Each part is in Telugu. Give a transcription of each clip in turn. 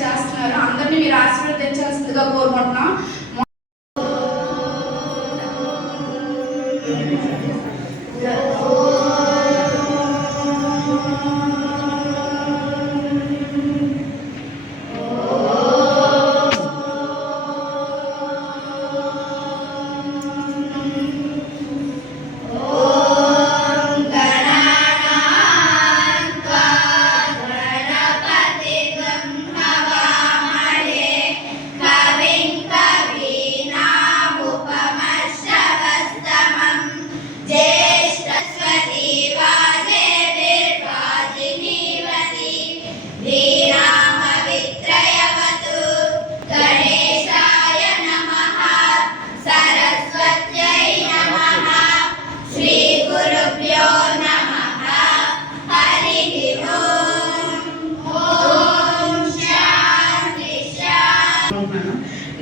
చేస్తున్నారు. అందరినీ మీరు ఆశీర్వదించాల్సిందిగా కోరుకుంటున్నాం.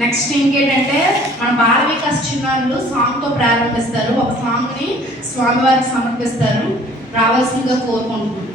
నెక్స్ట్ ఇంకేంటంటే మన బాల వికాస్ చిన్నారులు సాంగ్తో ప్రారంభిస్తారు. ఒక సాంగ్ని స్వామివారికి సమర్పిస్తారు. రావాల్సిందిగా కోరుకుంటున్నాను.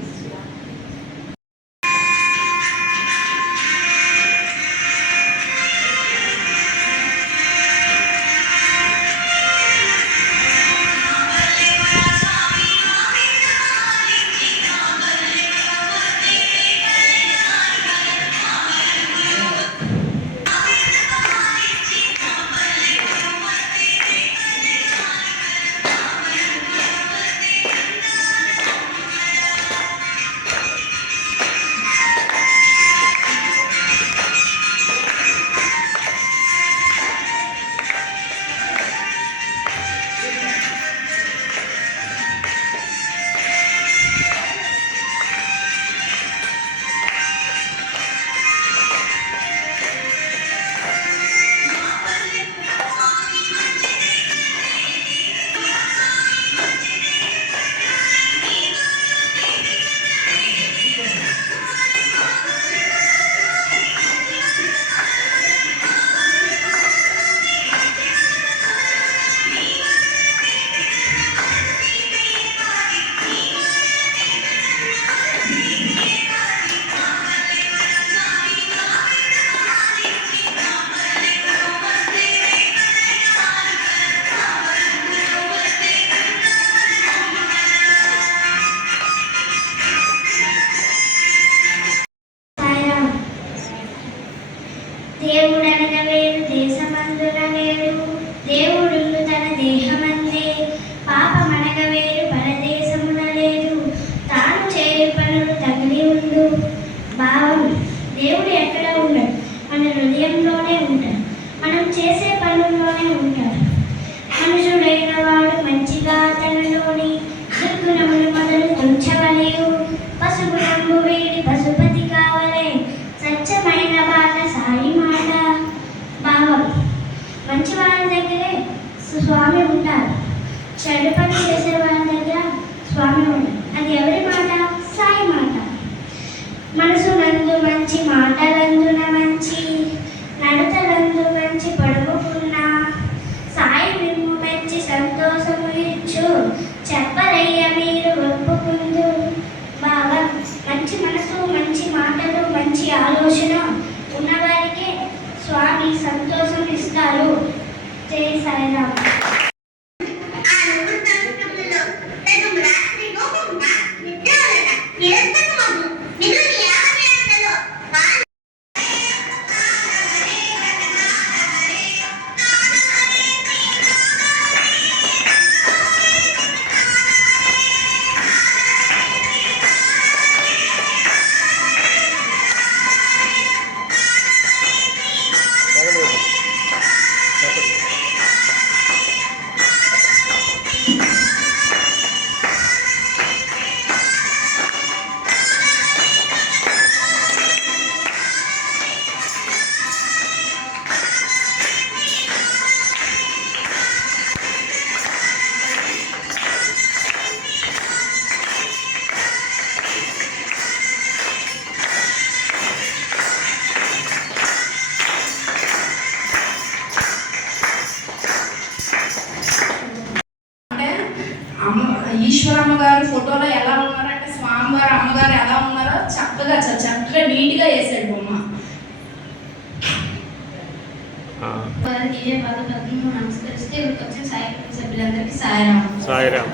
సాయిరామ్. సాయిరామ్.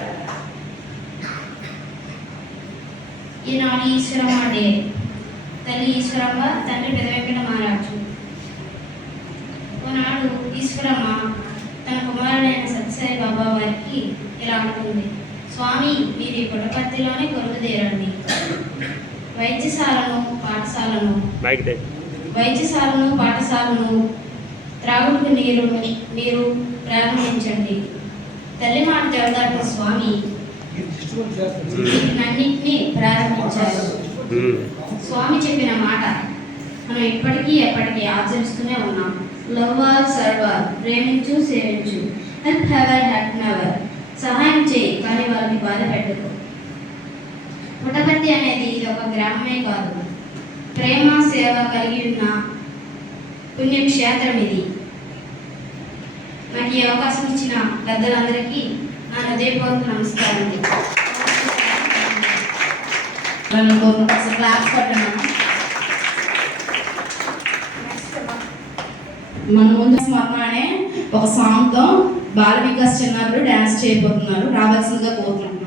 ఈనాడు ఈశ్వరమ్మ డే. తల్లి ఈశ్వరమ్మ, తండ్రి పెదవెంకట మహారాజు. ఒకనాడు ఈశ్వరమ్మ తన కుమారుడైన సత్యసాయి బాబా వారికి ఇలా అంటుంది: స్వామి, మీరు ఈ పుట్టపర్తిలోనే కొలువుదేరండి. వైద్యశాలను పాఠశాలను త్రాగుడికి నీరు ప్రారంభించండి. తల్లి మాట జవదాటిన స్వామి వీటినన్నింటినీ ప్రారంభించారు. స్వామి చెప్పిన మాట మనం ఇప్పటికీ ఎప్పటికీ ఆచరిస్తూనే ఉన్నాం. లవ్ ఆల్, సర్వ్ ఆల్, ప్రేమించు, సేవించు, హెల్ప్ హెవర్, హెల్ప్ నెవర్, సహాయం చేయి కానీ వాళ్ళని బాధ పెట్టకు. పుట్టపర్తి అనేది ఇది ఒక గ్రామమే కాదు, ప్రేమ సేవ కలిగి ఉన్న పుణ్యక్షేత్రం ఇది. నాకు ఈ అవకాశం ఇచ్చిన పెద్దలందరికీ నా హృదయపూర్వక నమస్కారం. మన ముందు స్మరణ అనే ఒక సాంగ్తో బాల వికాస్ చిన్నారులు డ్యాన్స్ చేయబోతున్నారు. రావాల్సిందిగా కోరుకుంటున్నాను.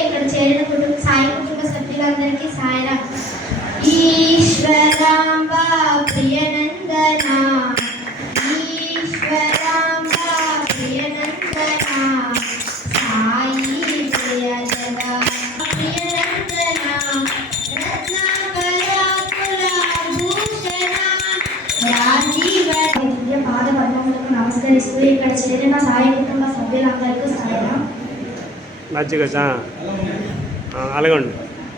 ఇక్కడ చేరిన సాయి కుటుంబ సభ్యులందరికీ సాయిరాం. ఈశ్వరాంబ ప్రియనందన, ఈశ్వరాంబ ప్రియనందన, సాయి ప్రియజన ప్రియనందన, రత్నాకరాకుల భూషణ రాజీవ పాద పద్మములకు నమస్కరిస్తూ ఇక్కడ చేరిన సాయి కుటుంబ సభ్యులందరికీ సాయిరాం. అలాగండి.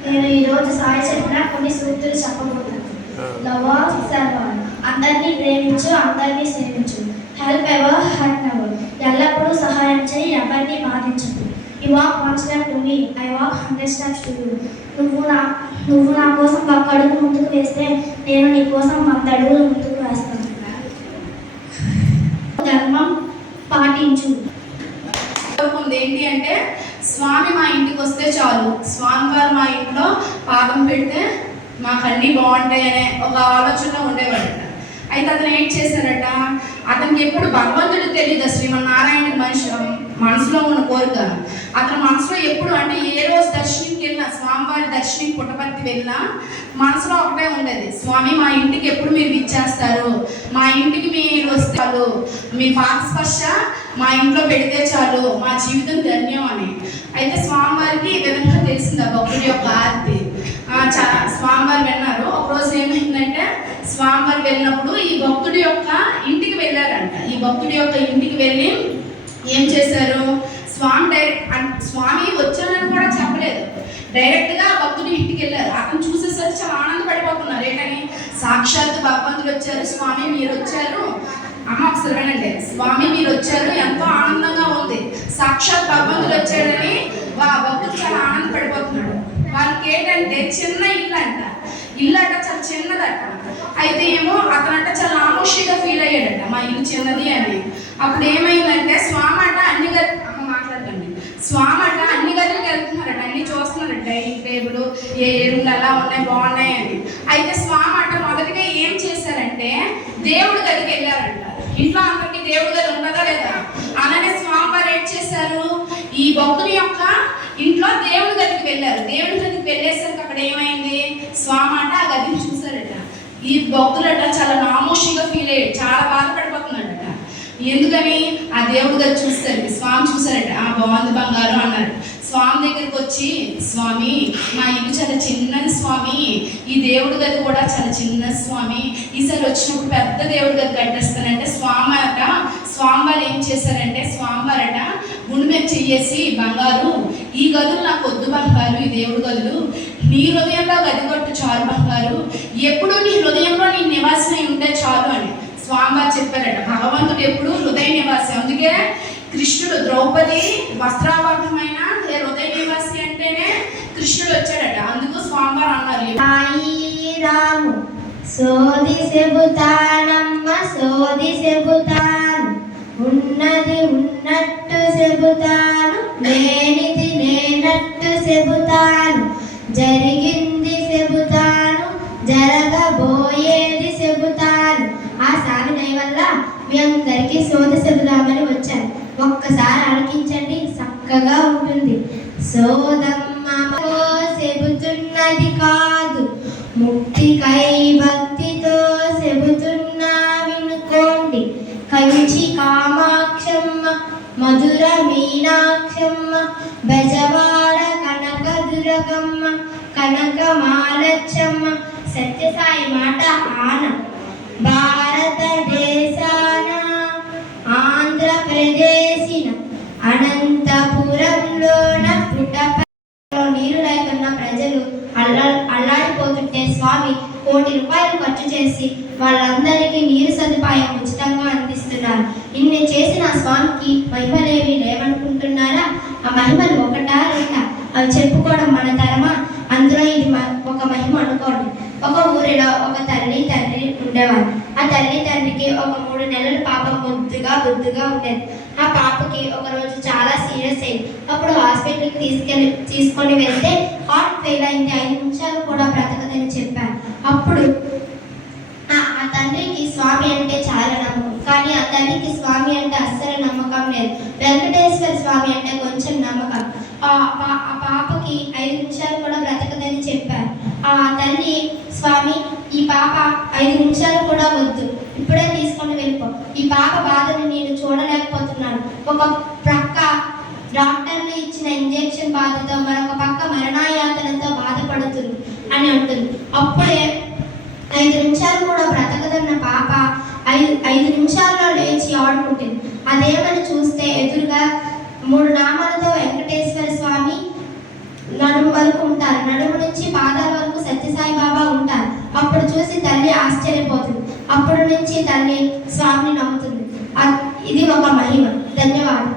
నేను ఈరోజు సాయి చెప్పిన కొన్ని సూక్తులు చెప్పబోతున్నాను. లవ్ ఆల్, సర్వ్ ఆల్, అందరినీ ప్రేమించు, అందరినీ సేవించు, హెల్ప్ ఎవర్, హర్ట్ నెవర్, ఎల్లప్పుడూ సహాయం చేయి, ఎవరిని బాధించదు. You walk 1 step to me, I walk 100 steps to you. నువ్వు నా కోసం 1 అడుగు ముందుకు వేస్తే నేను నీ కోసం 100 అడుగులు ముందుకు వేస్తాను. ధర్మం పాటించు. ఏంటి అంటే, స్వామి మా ఇంటికి వస్తే చాలు, స్వామి వారు మా ఇంట్లో పాదం పెడితే మాకు అన్నీ బాగుంటాయనే ఒక ఆలోచనలో ఉండేవాడట. అయితే అతను ఏం చేశాడట, అతనికి ఎప్పుడు భగవంతుడు తెలియదు. శ్రీమన్నారాయణ మనసులో ఉన్న కోరిక అతని మనసులో ఎప్పుడు అంటే ఏ రోజు దర్శనంకి వెళ్ళినా, స్వామివారి దర్శనం పుట్టపర్తి వెళ్ళినా మనసులో ఒకటే ఉండేది, స్వామి మా ఇంటికి ఎప్పుడు మీరు ఇచ్చేస్తారు, మా ఇంటికి మీరు వస్తే చాలు, మీ పాదస్పర్శ మా ఇంట్లో పెడితే చాలు, మా జీవితం ధన్యం అని. అయితే స్వామివారికి ఈ విధంగా తెలిసింది ఆ భక్తుడి యొక్క ఆర్తి. స్వామివారు విన్నారు. ఒకరోజు ఏమైందంటే, స్వామివారు వెళ్ళినప్పుడు ఈ భక్తుడి యొక్క ఇంటికి వెళ్ళారంట. ఈ భక్తుడి యొక్క ఇంటికి వెళ్ళి ఏం చేశారు, స్వామి వచ్చారని కూడా చెప్పలేదు, డైరెక్ట్గా భక్తుడి ఇంటికి వెళ్ళారు. అతను చూసేసరికి చాలా ఆనందపడిపోతున్నారు. ఏంటని, సాక్షాత్తు భగవంతుడు వచ్చారు, స్వామి మీరు వచ్చారు, అమ్మ ఒకసారి వినండి, స్వామి మీరు వచ్చారు, ఎంతో ఆనందంగా ఉంది, సాక్షాత్ భగవంతుడు వచ్చాడని భక్తుడు చాలా ఆనందపడిపోతున్నాడు. వాళ్ళకి ఏంటంటే చిన్న ఇల్లు అంట. ఇల్లు అట చాలా చిన్నదట. అయితే ఏమో అతనంట చాలా నామోషిగా ఫీల్ అయ్యాడట మా ఇల్లు చిన్నది అని. అప్పుడు ఏమైందంటే స్వామి అట అన్ని మాట్లాడండి, స్వామి అట అన్ని గదులకు వెళ్తున్నారట, అన్ని చూస్తున్నారట, డైనింగ్ టేబుల్ ఏ రూమ్లు ఎలా ఉన్నాయి బాగున్నాయి అని. అయితే స్వామి అట మొదటిగా ఏం చేశారంటే దేవుడి గదికి వెళ్ళారంట. ఇంట్లో అందరికి దేవుడి గది ఉండదా లేదా? అలానే స్వామివారు ఏం చేశారు, ఈ భక్తుని యొక్క ఇంట్లో దేవుడి గదికి వెళ్ళారు. దేవుడి గదికి వెళ్ళేసరికి అక్కడ ఏమైంది, స్వామి అట ఆ గదిని చూసారట. ఈ భక్తులట చాలా నామోషిగా ఫీల్ అయ్యాడు, చాలా బాధపడిపోతున్నాడట. ఎందుకని ఆ దేవుడి గది చూస్తారు, స్వామి చూసారట. ఆ బాగుంది బంగారు అన్నారు. స్వామి దగ్గరికి వచ్చి, స్వామి మా ఇల్లు చాలా చిన్నది స్వామి, ఈ దేవుడి గది కూడా చాలా చిన్నది స్వామి, ఈసారి వచ్చినప్పుడు పెద్ద దేవుడి గది కట్టేస్తానంటే స్వామివారు ఏం చేశారంటే స్వామివారట గుండె మీద చెయ్యేసి, బంగారు ఈ గదులు నాకు వద్దు బంగారు, ఈ దేవుడి గదులు నీ హృదయంలో గది కొట్టు చాలు బంగారు, ఎప్పుడు నీ హృదయంలో నీ నివాసమై ఉంటే చాలు అని స్వామివారు చెప్పారట. భగవంతుడు ఎప్పుడు హృదయ నివాసి. అందుకే కృష్ణుడు ద్రౌపది వస్త్రాభరణమైన హృదయ నివాసి అంటేనే కృష్ణుడు వచ్చాడట. అందుకు స్వామివారు అన్నారు, రాము సోది చెబుతానమ్మ సోది చెబుతాను, ఉన్నది ఉన్నట్టు చెబుతాను, లేనిది లేనట్టు చెబుతాను, జరిగింది చెబుతాను, జరగబోయేది చెబుతాను. ఆ స్వామి దయ వల్ల మీ అందరికీ సోది చెబుదామని వచ్చాను. ఒక్కసారి ఆలకించండి, చక్కగా ఉంటుంది. సోదమ్మ చెబుతున్నది కాదు, ముక్తికై భక్తితో చెబుతున్నా వినుకోండి. కంచి కామాక్షమ్మ మధుర మీనాక్షమ్మ, బెజవాడ కనక దుర్గమ్మ, కనక మాలచ్చమ్మ, సత్యసాయి మాట ఆన భారతదేశాన ఆంధ్రప్రదేశిన అనంతపురంలోన పుట్టపర్తిలో నీరు లేకున్న ప్రజలు అల్లాడిపోతుంటే స్వామి కోటి రూపాయలు ఖర్చు చేసి వాళ్ళందరికీ నీరు సదుపాయం ఉచితంగా అందిస్తున్నారు. ఇన్ని చేసిన స్వామికి మహిమలేవి లేవనుకుంటున్నారా? ఆ మహిమలు ఒకటా రెండా? అవి చెప్పుకోవడం మన తరమా? అందులో ఇది ఒక మహిమ అనుకోండి. ఒక ఊరిలో ఒక తల్లి తండ్రి ఉండేవారు. ఆ తల్లి తండ్రికి ఒక 3 నెలల పాప బొద్దుగా ఉండేది. ఆ పాపకి ఒక రోజు చాలా సీరియస్ అయింది. అప్పుడు హాస్పిటల్కి తీసుకొని వెళ్తే హార్ట్ ఫెయిల్ అయింది, 5 నిమిషాలు కూడా బ్రతకదని చెప్పారు. అప్పుడు ఆ తండ్రికి స్వామి అంటే చాలా నమ్మకం, కానీ ఆ తల్లికి స్వామి అంటే అస్సలు నమ్మకం లేదు. వెంకటేశ్వర స్వామి అంటే కొంచెం నమ్మకం. ఆ పాపకి 5 నిమిషాలు కూడా బ్రతకదని చెప్పారు. ఆ తల్లి, స్వామి ఈ పాప 5 నిమిషాలు కూడా వద్దు, ఇప్పుడే తీసుకొని వెళ్ళిపో, ఈ పాప బాధను నేను చూడలేకపోతున్నాను. ఒక ప్రక్క డాక్టర్లు ఇచ్చిన ఇంజెక్షన్ బాధతో, మరొక పక్క మరణాయాతనతో బాధపడుతుంది అని అంటుంది. అప్పుడే 5 నిమిషాలు కూడా బ్రతకదన్న పాప 5 నిమిషాల్లో లేచి ఆడుకుంటుంది. అదేమని చూస్తే ఎదురుగా 3 నామాలతో వెంకటేశ్వర స్వామి నడుము వరకు ఉంటారు, నడుము నుంచి పాదాల వరకు సత్యసాయి బాబా ఉంటారు. అప్పుడు చూసి తల్లి ఆశ్చర్యపోతుంది. అప్పటి నుంచి తల్లి స్వామిని నమ్ముతుంది. ఇది ఒక మహిమ. ధన్యవాదాలు.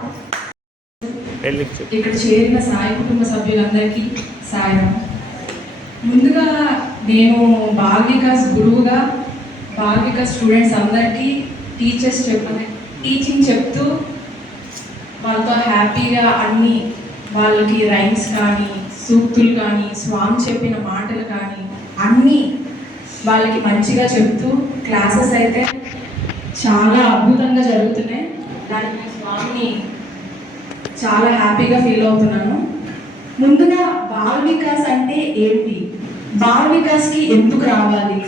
ఇక్కడ చేరిన సాయి కుటుంబ సభ్యులందరికీ సాయం. ముందుగా నేను బాల్ వికాస్ గురువుగా బాల్ వికాస్ స్టూడెంట్స్ అందరికీ టీచింగ్ చెప్తూ వాళ్ళతో హ్యాపీగా అన్ని వాళ్ళకి రైమ్స్ కానీ సూక్తులు కానీ స్వామి చెప్పిన మాటలు కానీ అన్నీ వాళ్ళకి మంచిగా చెప్తూ క్లాసెస్ అయితే చాలా అద్భుతంగా జరుగుతున్నాయి. దానికి స్వామిని చాలా హ్యాపీగా ఫీల్ అవుతున్నాను. ముందుగా బాల్ వికాస్ అంటే ఏంటి, బాల్ వికాస్కి ఎందుకు రావాలి,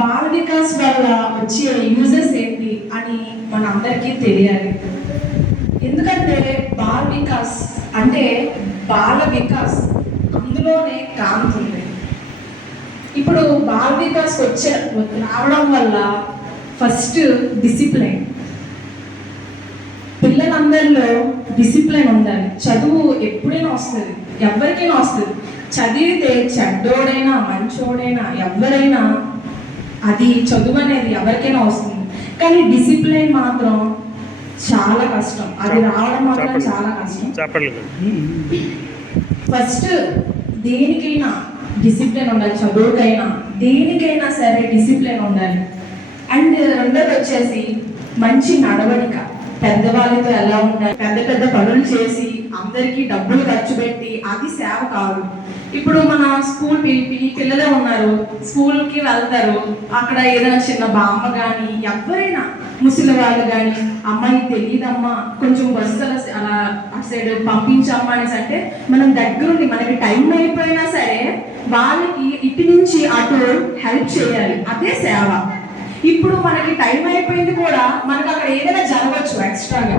బాల్ వికాస్ వల్ల వచ్చే యూజెస్ ఏంటి అని మనందరికీ తెలియాలి. ఎందుకంటే బాల్ వికాస్ అంటే బాల వికాస్, అందులోనే కాంతి ఉంది. ఇప్పుడు బాల్ వికాస్ రావడం వల్ల ఫస్ట్ డిసిప్లైన్, పిల్లలందరిలో డిసిప్లైన్ ఉండాలి. చదువు ఎప్పుడైనా వస్తుంది, ఎవరికైనా వస్తుంది. చదివితే చెడ్డోడైనా మంచోడైనా ఎవరైనా అది చదువు అనేది ఎవరికైనా వస్తుంది. కానీ డిసిప్లైన్ మాత్రం చాలా కష్టం, అది రావడం మాత్రం చాలా కష్టం. ఫస్ట్ దేనికైనా డిసిప్లిన్ ఉండాలి, చదువుకైనా దేనికైనా సరే డిసిప్లిన్ ఉండాలి. అండ్ రెండోది వచ్చేసి మంచి నడవడిక. పెద్దవాళ్ళతో ఎలా ఉండాలి, పెద్ద పెద్ద పనులు చేసి అందరికీ డబ్బులు ఖర్చు పెట్టి అది సేవ కాదు. ఇప్పుడు మన స్కూల్ పిల్లలే ఉన్నారు, స్కూల్కి వెళ్తారు, అక్కడ ఏదైనా చిన్న బామ్మ కానీ ఎవరైనా ముసలి వాళ్ళు కానీ అమ్మాయి తెలియదమ్మా కొంచెం బస్సు అలా అటు సైడ్ పంపించమ్మా అనేసి అంటే మనం దగ్గరుండి మనకి టైం అయిపోయినా సరే వాళ్ళకి ఇటు నుంచి అటు హెల్ప్ చేయాలి, అదే సేవ. ఇప్పుడు మనకి టైం అయిపోయింది కూడా మనకు అక్కడ ఏదైనా జరగచ్చు ఎక్స్ట్రాగా,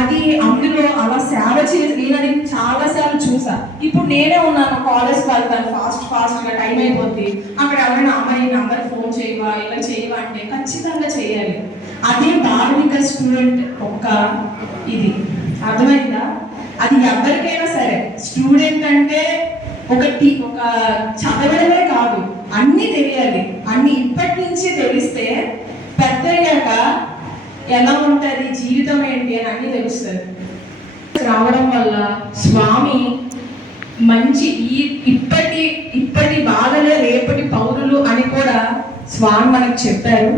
అది అందులో అలా సేవ చేసి నేను అది చాలా సార్లు చూసా. ఇప్పుడు నేనే ఉన్నాను, కాలేజ్కి వెళ్తాను, ఫాస్ట్గా టైం అయిపోద్ది, అక్కడ ఎవరైనా అమ్మాయి నంబర్ ఫోన్ చేయవా ఇలా చేయవా అంటే ఖచ్చితంగా చేయాలి. అదే బాలిక స్టూడెంట్ ఒక ఇది అర్థమైందా? అది ఎవరికైనా సరే స్టూడెంట్ అంటే ఒక చదవడమే కాదు, అన్నీ తెలియాలి. అన్ని ఇప్పటి నుంచి తెలిస్తే పెద్దయ్యాక ఎలా ఉంటుంది జీవితం ఏంటి అని అన్నీ తెలుస్తుంది. రావడం వల్ల స్వామి మంచి ఇప్పటి బాధలే రేపటి పౌరులు అని కూడా స్వామి మనకు చెప్పారు.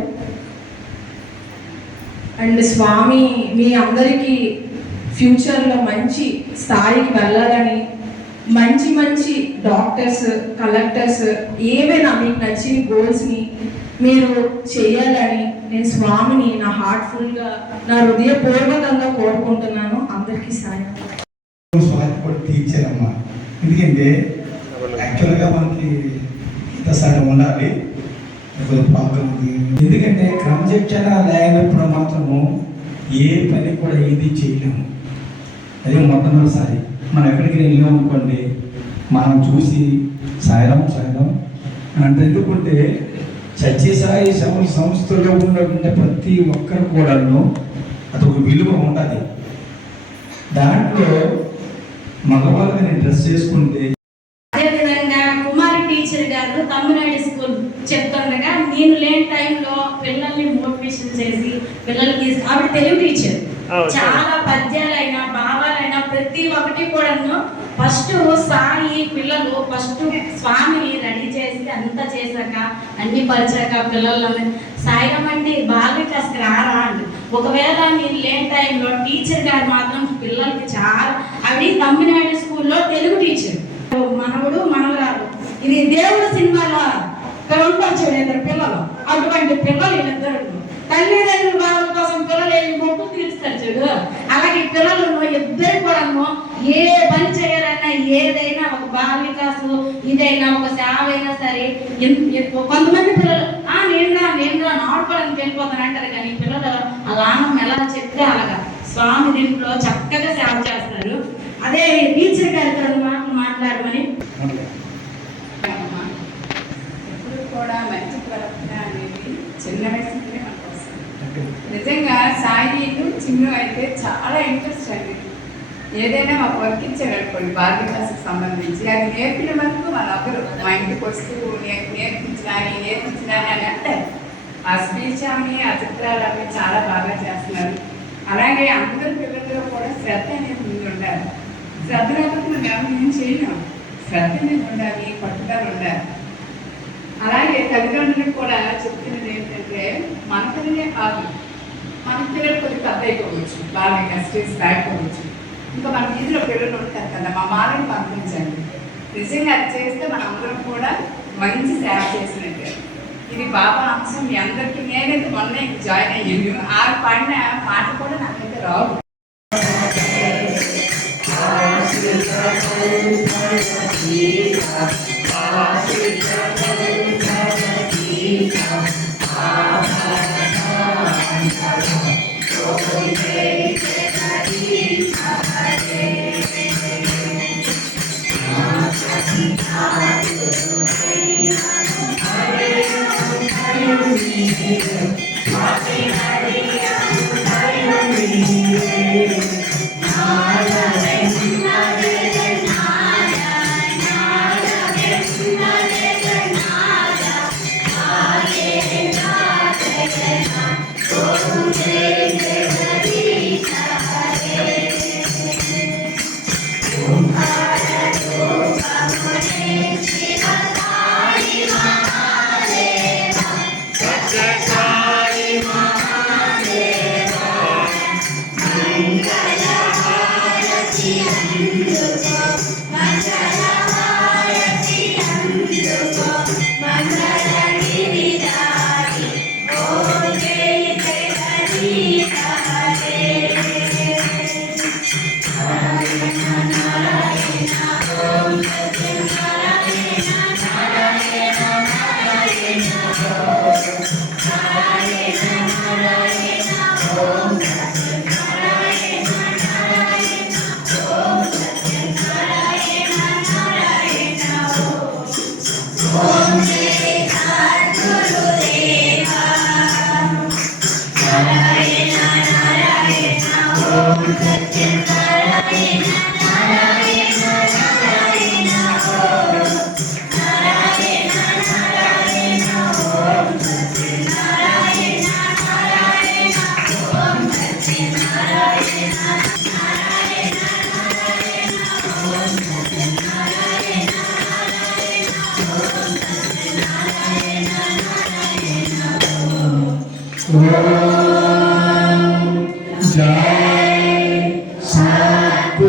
అండ్ స్వామి మీ అందరికీ ఫ్యూచర్లో మంచి స్థాయికి వెళ్ళాలని, మంచి మంచి డాక్టర్స్, కలెక్టర్స్ ఏవైనా మీకు నచ్చిన గోల్స్ని మీరు చేయాలని నేను స్వామిని నా హార్ట్ఫుల్గా నా హృదయపూర్వకంగా కోరుకుంటున్నాను. అందరికీ సాయం. స్వామి కూడా టీచర్ అమ్మా, ఎందుకంటే యాక్చువల్గా మనకి గీత సగం ఉండాలి, ఎందుకంటే క్రమశిక్షణ లేనప్పుడు మాత్రము ఏ పని కూడా ఏది చేయలేము. అదే మొట్టమొదటిసారి మనం ఎక్కడికి వెళ్ళాం అనుకోండి, మనం చూసి సాయరం అంటే ఎందుకంటే సత్యసాయి సంస్థలో ఉన్నటువంటి ప్రతి ఒక్కరు కూడాను అదొక విలువ ఉంటుంది. దాంట్లో మగవాళ్ళని డ్రెస్ చేసుకుంటే అదేవిధంగా కుమారి టీచర్ గారు తమ్మినాయుడు స్కూల్ చెప్తుండగా నేను లేని టైంలో పిల్లల్ని మోటివేషన్ చేసి పిల్లలకి ఆవిడ తెలుగు టీచర్ చాలా పద్యాలైనా భావాలైనా ప్రతి ఒక్కటి కూడాను ఫస్ట్ సాయి పిల్లలు ఫస్ట్ స్వామిని రెడీ చేసి అంతా చేశాక అన్ని పరిచాక పిల్లలని సాయిరమండి బాగా అసలు రారా అండి. ఒకవేళ మీరు లేని టైంలో టీచర్ గారు మాత్రం పిల్లలకి చాలా అవి తమ్మినాయుడు స్కూల్లో తెలుగు టీచర్ మనవడు మనవరాలు ఇది దేవుడు సినిమాలో ఉంటారు ఇద్దరు పిల్లలు, అటువంటి పిల్లలు వీళ్ళిద్దరు తల్లిదండ్రుల బాధల కోసం పిల్లలు వెళ్ళి మొక్కు తీరుస్తారు చూడు. అలాగే పిల్లలు ఇద్దరు కూడా ఏ పని చేయాలన్నా ఏదైనా ఒక బాల వికాసు ఇదైనా ఒక సేవ అయినా సరే కొంతమంది పిల్లలు నేను ఆడుకోవడానికి వెళ్ళిపోతాను అంటారు, కానీ పిల్లలు అలా ఎలా చెప్తే అలాగా స్వామి దీంట్లో చక్కగా సేవ చేస్తారు. అదే టీచర్ గారి మాట్లాడమని ఎప్పుడు కూడా మంచి ప్రవర్తన అనేది చిన్న వయసు నుండి మనకు వస్తుంది. నిజంగా సాయిలు చిన్న అయితే చాలా ఇంట్రెస్ట్ అండి. ఏదైనా మాకు వర్క్ ఇచ్చారు అనుకోండి బాల వికాసకు సంబంధించి, అది నేర్పిన వరకు వాళ్ళందరూ మా ఇంటికి వస్తూ నేర్పించినా అని అంటారు. ఆ స్పీచ్ అని ఆ చిత్రాలు అవి చాలా బాగా చేస్తున్నారు. అలాగే అందరి పిల్లల్లో కూడా శ్రద్ధ అనేది ముందు ఉండాలి. శ్రద్ధ లేకపోతే మేము ఏం చేయలేము. శ్రద్ధ అనేది ఉండాలి, పట్టుదల ఉండాలి. అలాగే తల్లిదండ్రులకు కూడా చెప్తున్నది ఏంటంటే మన పిల్లలే కాదు, మన పిల్లలు కొద్దిగా పెద్ద అయిపోవచ్చు, బాగా స్టేజ్ దాటిపోవచ్చు, ఇంకా మన వీధిలో పిల్లలు ఉంటారు కదా, మా మాలని పంపించండి. నిజంగా అది చేస్తే మన అందరం కూడా మంచి సేవ చేసినట్టే. ఇది బాబా అంశం మీ అందరికీ నేనైతే మొన్న జాయిన్ అయ్యాను. ఆ పాడిన పాట కూడా నాకైతే రావు. Om जय सद्गुरुदेवा।